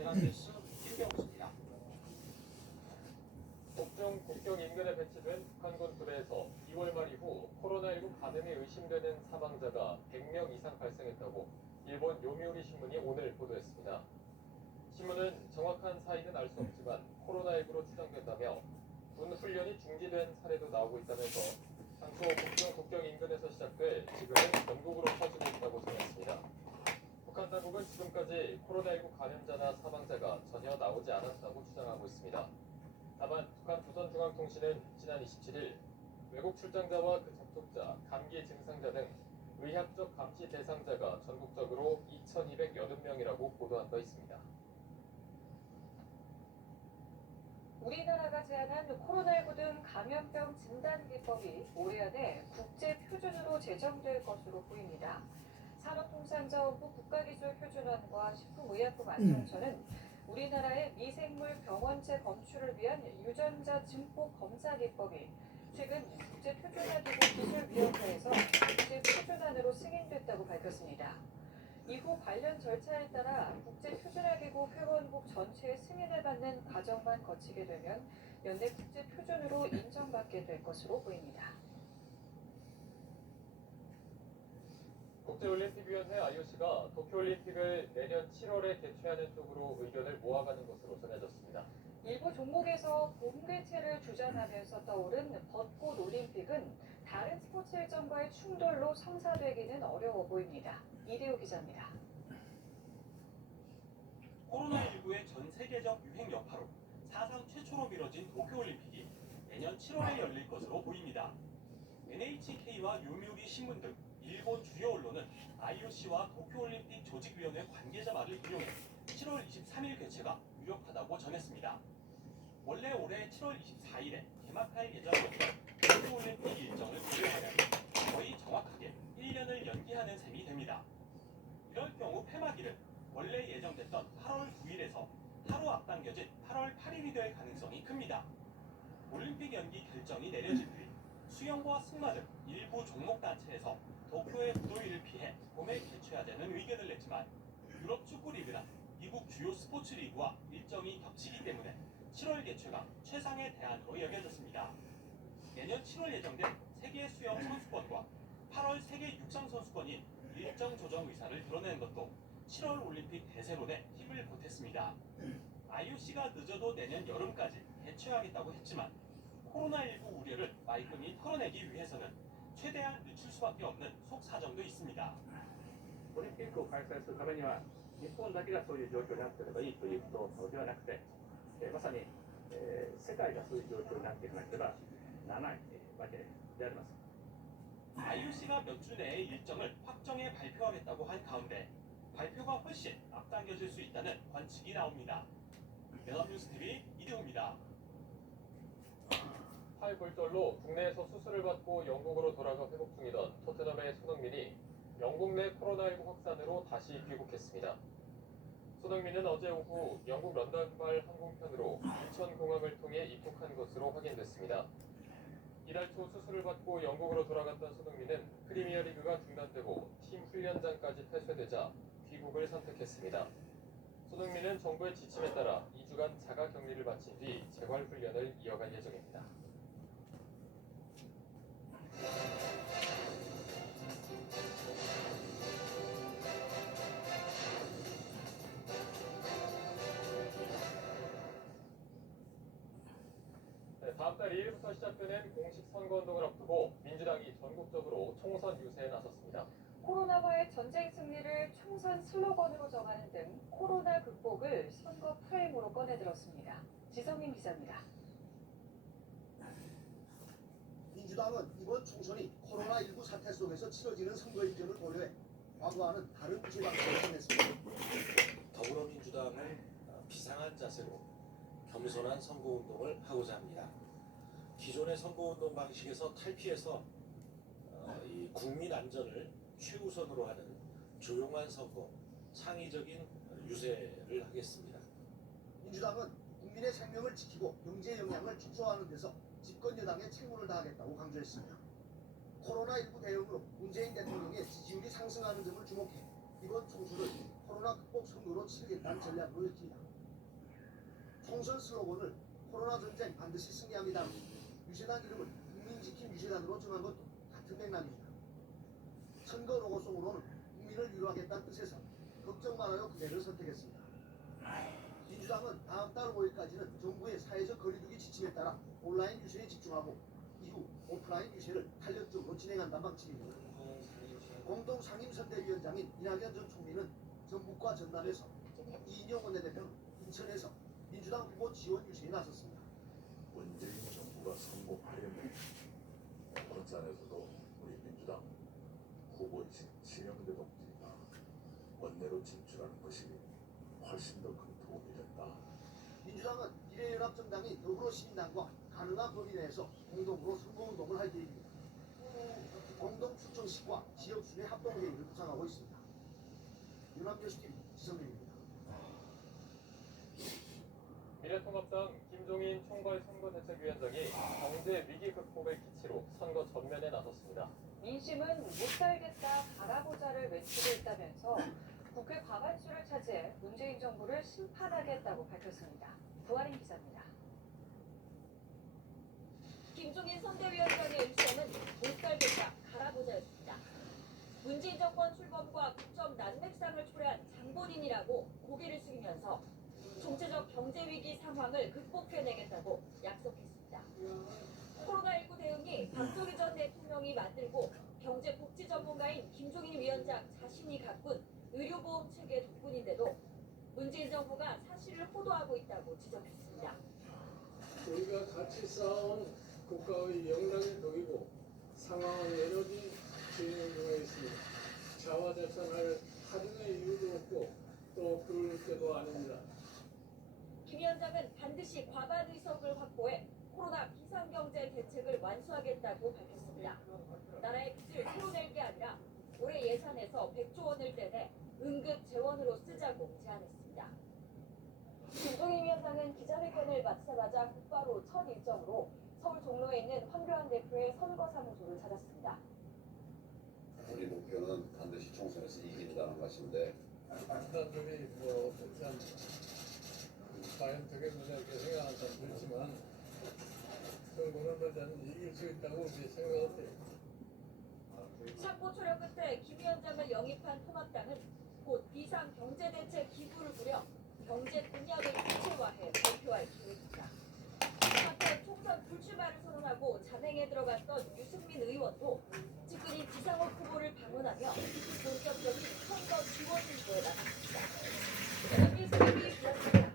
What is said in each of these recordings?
계란뉴스 김경수입니다. 북중 국경 인근에 배치된 북한군 부대에서 2월 말 이후 코로나19 감염이 의심되는 사망자가 100명 이상 발생했다고 일본 요미우리 신문이 오늘 보도했습니다. 신문은 정확한 사인은 알 수 없지만 코로나19로 추정된다며 군 훈련이 중지된 사례도 나오고 있다면서 당초 북중 국경 인근에서 시작돼 지금은 전국으로 퍼지고 있다고 전했습니다. 북한 당국은 지금까지 코로나19 감염자나 사망자가 전혀 나오지 않았다고 주장하고 있습니다. 다만 북한 조선중앙통신은 지난 27일 외국 출장자와 그 접촉자, 감기 증상자 등 의학적 감시 대상자가 전국적으로 2,280명이라고 보도한 바 있습니다. 우리나라가 제안한 코로나19 등 감염병 진단 기법이 올해 안에 국제 표준으로 제정될 것으로 보입니다. 산업통상자원부 국가기술표준원과 식품의약품안전처는 우리나라의 미생물 병원체 검출을 위한 유전자 증폭 검사 기법이 최근 국제표준화기구 기술위원회에서 국제표준안으로 승인됐다고 밝혔습니다. 이후 관련 절차에 따라 국제표준화기구 회원국 전체의 승인을 받는 과정만 거치게 되면 연내 국제표준으로 인정받게 될 것으로 보입니다. 국제올림픽위원회 IOC가 도쿄올림픽을 내년 7월에 개최하는 쪽으로 의견을 모아가는 것으로 전해졌습니다. 일부 종목에서 봄개최를 주장하면서 떠오른 벚꽃 올림픽은 다른 스포츠 일정과의 충돌로 성사되기는 어려워 보입니다. 이대호 기자입니다. 코로나19의 전 세계적 유행 여파로 사상 최초로 미뤄진 도쿄올림픽이 내년 7월에 열릴 것으로 보입니다. NHK와 요미우리 신문 등 일본 주요 언론은 IOC와 도쿄올림픽 조직위원회 관계자 말을 인용해 7월 23일 개최가 유력하다고 전했습니다. 원래 올해 7월 24일에 개막할 예정이었던 도쿄올림픽 일정을 고려하면 거의 정확하게 1년을 연기하는 셈이 됩니다. 이럴 경우 폐막일은 원래 예정됐던 8월 9일에서 하루 앞당겨진 8월 8일이 될 가능성이 큽니다. 올림픽 연기 결정이 내려진 뒤 수영과 승마 등 일부 종목 단체에서 도쿄의 무더위를 피해 봄에 개최하자는 의견을 냈지만 유럽 축구 리그나 미국 주요 스포츠 리그와 일정이 겹치기 때문에 7월 개최가 최상의 대안으로 여겨졌습니다. 내년 7월 예정된 세계 수영 선수권과 8월 세계 육상 선수권인 일정 조정 의사를 드러낸 것도 7월 올림픽 대세론에 힘을 보탰습니다. IOC가 늦어도 내년 여름까지 개최하겠다고 했지만 코로나19 우려를 말끔히 털어내기 위해서는 최대한 늦출 수밖에 없는 속사정도 있습니다. オリンピックを開催するためには日本だけがそういう状況になっていればいいということではなくて、まさに、世界がそういう状況になっていかなければならないわけであります。 IOC가 몇 주 내에 일정을 확정해 발표하겠다고 한 가운데 발표가 훨씬 앞당겨질 수 있다는 관측이 나옵니다. 연합뉴스TV 이대호입니다. 팔 골절로 국내에서 수술을 받고 영국으로 돌아가 회복 중이던 토트넘의 손흥민이 영국 내 코로나19 확산으로 다시 귀국했습니다. 손흥민은 어제 오후 영국 런던발 항공편으로 인천공항을 통해 입국한 것으로 확인됐습니다. 이달 초 수술을 받고 영국으로 돌아갔던 손흥민은 프리미어리그가 중단되고 팀 훈련장까지 폐쇄되자 귀국을 선택했습니다. 손흥민은 정부의 지침에 따라 2주간 자가 격리를 마친 뒤 재활 훈련을 이어갈 예정입니다. 다음 달 2일부터 시작되는 공식 선거운동을 앞두고 민주당이 전국적으로 총선 유세에 나섰습니다. 코로나와의 전쟁 승리를 총선 슬로건으로 정하는 등 코로나 극복을 선거 프레임으로 꺼내들었습니다. 지성민 기자입니다. 민주당은 이번 총선이 코로나19 사태 속에서 치러지는 선거일 점을 고려해 과거와는 다른 기방법을 정했습니다. 더불어민주당은 비상한 자세로 겸손한 선거운동을 하고자 합니다. 기존의 선거운동 방식에서 탈피해서 이 국민 안전을 최우선으로 하는 조용한 선거, 창의적인 유세를 하겠습니다. 민주당은 국민의 생명을 지키고 경제 영향을 축소하는 데서 집권 여당의 책무를 다하겠다고 강조했습니다. 코로나19 대응으로 문재인 대통령의 지지율이 상승하는 점을 주목해 이번 총선을 코로나 극복 선거로 치르겠다는 전략으로 읽힙니다. 총선 슬로건을 코로나 전쟁 반드시 승리합니다. 유세단 이름을 국민지킴 유세단으로 정한 것도 같은 맥락입니다. 선거 로고송으로는 국민을 위로하겠다는 뜻에서 걱정 말아요 그대를 선택했습니다. 민주당은 다음 달 5일까지는 정부의 사회적 거리두기 지침에 따라 온라인 유세에 집중하고 이후 오프라인 유세를 탄력적으로 진행한다는 방침입니다. 공동 상임선대위원장인 이낙연 전 총리는 전북과 전남에서, 이인영 원내대표는 인천에서 민주당 후보 지원 유세에 나섰습니다. 문재인 정부가 성공하려면 원산에서도 우리 민주당 후보이신 신영대 동지가 원내로 진출하는 것이 훨씬 더 큰 도움이 된다. 민주당은 미래연합정당인 더불어시민당과 가능한 범위 내에서 공동으로 선거운동을 할 계획입니다. 공동 출정식과 지역순회 합동회의를 구상하고 있습니다. 연합뉴스TV 지성민입니다. 미래통합당 김종인 총괄 선거대책위원장이 경제 위기 극복의 기치로 선거 전면에 나섰습니다. 민심은 못 살겠다 바라보자를 외치고 있다면서 국회 과반수를 차지해 문재인 정부를 심판하겠다고 밝혔습니다. 부활인 기자입니다. 김종인 선대위원장의 입장은 못 살겠다 갈아보자였습니다. 문재인 정권 출범과 국정 난맥상을 초래한 장본인이라고 고개를 숙이면서 총체적 경제위기 상황을 극복해내겠다고 약속했습니다. 코로나19 대응이 박정희 전 대통령이 만들고 경제복지 전문가인 김종인 위원장 자신이 가꾼 의료보험 체계 덕분인데도 문재인 정부가 사실을 호도하고 있다고 지적했습니다. 우리가 같이 쌓아온 국가의 영락의 덕이고 상황은 여전히 진행 중에 있습니다. 자화자찬할 하등의 이유도 없고 또 그럴 때도 아닙니다. 김 위원장은 반드시 과반 의석을 확보해 코로나 비상경제 대책을 완수하겠다고 밝혔습니다. 나라의 빚을 새로 낼 게 아니라 올해 예산에서 100조 원을 떼내 응급 재원으로 쓰자고 제안했습니다. 김종인 위원장은 기자회견을 마치자마자 곧바로 첫 일정으로 서울 종로에 있는 황교안 대표의 선거사무소를 찾았습니다. 우리 목표는 반드시 총선에서 이긴다는 것인데 판단들이 뭐 어떻게 과연 되겠느냐 이렇게 생각하는 사람도 있지만 선거는 이길 수 있다고 우리 생각해요. 삭고 초려 끝에 김 위원장을 영입한 통합당은 곧 비상경제대책 기구를 꾸려 경제 공약을 구체화해 발표할 계획입니다. 한편 총선 불출마를 선언하고 잔행에 들어갔던 유승민 의원도 측근인 기상욱 후보를 방문하며 본격적인 선거 지원 행보에 나섰습니다. 연합뉴스 TV 비었습니다.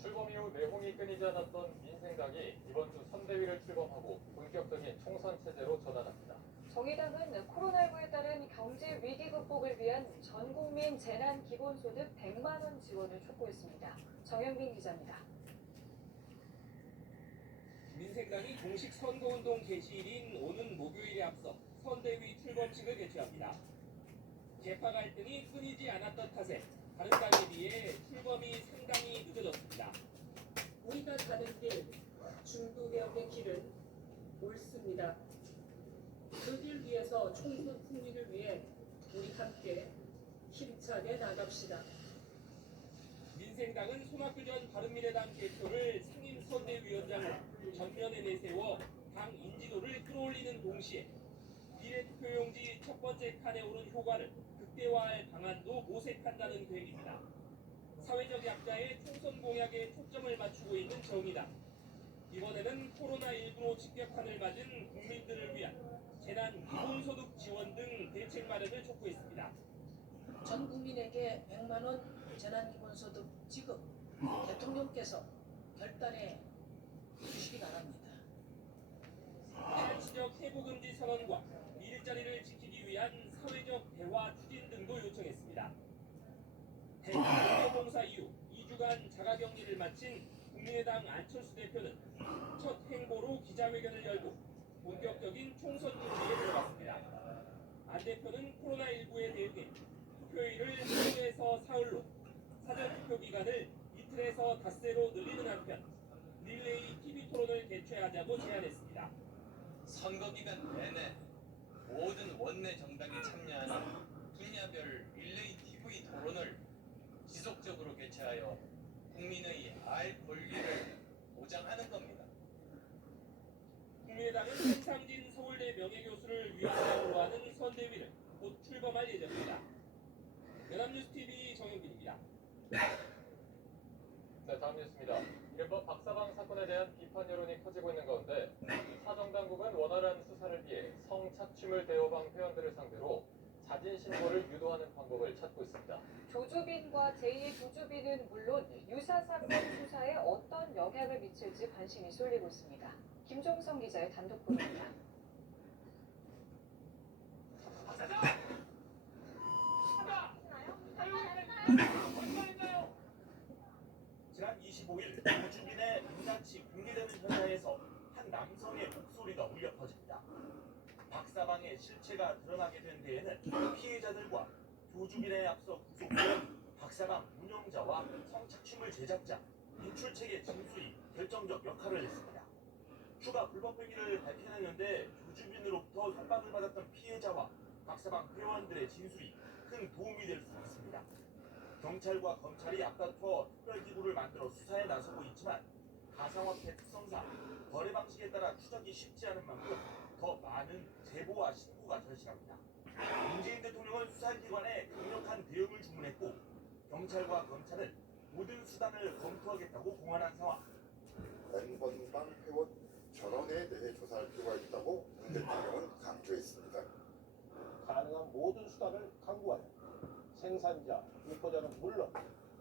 출범 이후 내홍이 끊이지 않았던 민생당이 이번 주 선대위를 출범하고 본격적인 총선 체제로 전환합니다. 정의당은 코로나19에 따른 경제 위기 극복을 위한 전 국민 재난 기본소득 100만 원 지원을 촉구했습니다. 정영빈 기자입니다. 민생당이 공식 선거운동 개시일인 오는 목요일에 앞서 선대위 출범식을 개최합니다. 계파 갈등이 끊이지 않았던 탓에 다른 당에 비해 출범이 상당히 늦어졌습니다. 우리가 가는 길, 중도개혁의 길은 옳습니다. 그 길 위에서 총선 승리를 위해 우리 함께 힘차게 나갑시다. 민생당은 손학규 전 바른미래당 대표를 상임선대위원장으로 전면에 내세워 당 인지도를 끌어올리는 동시에 비례투표용지 첫 번째 칸에 오른 효과를 극대화할 방안도 모색한다는 계획입니다. 사회적 약자의 총선 공약에 초점을 맞추고 있는 정의당. 이번에는 코로나19로 직격탄을 맞은 국민들을 위한 재난 기본소득 지원 등 대책 마련을 촉구했습니다. 전 국민에게 100만 원 재난기본소득 지급 대통령께서 결단해 주시기 바랍니다. 탈취적 해고금지 선언과 일자리를 지키기 위한 사회적 대화 추진 등도 요청했습니다. 대통령봉사 이후 2주간 자가격리를 마친 국민의당 안철수 대표는 첫 행보로 기자회견을 열고 본격적인 총선 준비에 들어갔습니다. 안 대표는 코로나19에 대응해 투표일을 하루에서 사흘로, 사전투표 기간을 이틀에서 닷새로 늘리는 한편 릴레이 TV 토론을 개최하자고 제안했습니다. 선거 기간 내내 모든 원내 정당이 참여하는 분야 분야별 릴레이 TV 토론을 지속적으로 개최하여 국민의 알 권리를 보장하는 겁니다. 국민의당은 한상진 서울대 명예교수를 위원장으로 하는 선대위를 곧 출범할 예정입니다. 연합뉴스TV 정영빈입니다. 네, 다음 뉴스입니다. 이른바 박사방 사건에 대한 비판 여론이 커지고 있는 가운데 사정당국은 원활한 수사를 위해 성착취물 대여방 회원들을 상대로 자진 신고를 유도하는 방법을 찾고 있습니다. 조주빈과 제2 조주빈은 물론 유사 사건 수사에 어떤 영향을 미칠지 관심이 쏠리고 있습니다. 김종성 기자의 단독 보도입니다. 지난 25일 조주빈의 인사치 공개되는 현장에서 한 남성의 목소리가 울려 퍼집니다. 박사방의 실체가 드러나게 된 데에는 피해자들과 조주빈에 앞서 구속된 박사방 운영자와 성착취물 제작자, 인출체계 진술이 결정적 역할을 했습니다. 추가 불법 행위를 밝혀냈는데 조주빈으로부터 협박을 받았던 피해자와 박사방 회원들의 진술이 큰 도움이 될 수 있습니다. 경찰과 검찰이 앞다투어 특별기구를 만들어 수사에 나서고 있지만 가상화폐 특성상 거래 방식에 따라 추적이 쉽지 않은 만큼 더 많은 제보와 신고가 절실합니다. 문재인 대통령은 수사기관에 강력한 대응을 주문했고 경찰과 검찰은 모든 수단을 검토하겠다고 공언한 상황. N번방 회원 전원에 대해 조사할 필요가 있다고 문 대통령은 강조했습니다. 가능한 모든 수단을 강구하여 생산자, 유포자는 물론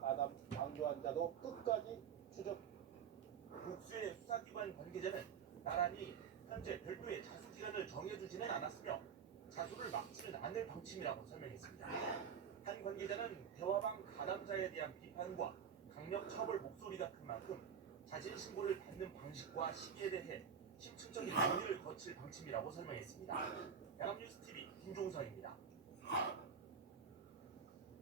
강조한 자도 끝까지 추적. 국수의 수사기관 관계자는 나란히 현재 별도의 자수 기간을 정해두지는 않았으며 자수를 막지는 않을 방침이라고 설명했습니다. 한 관계자는 대화방 가담자에 대한 비판과 강력 처벌 목소리가 큰 만큼 자진 신고를 받는 방식과 시기에 대해 심층적인 논의를 거칠 방침이라고 설명했습니다. 연합뉴스TV 김종성입니다.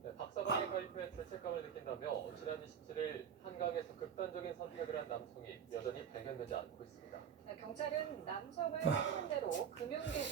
네, 박사방에 가입해 죄책감을 느낀다며 지난 27일 한강에서 극단적인 선택을 한 남성이 여전히 발견되지 않고 있습니다. 경찰은 남성을 소문대로 금융계좌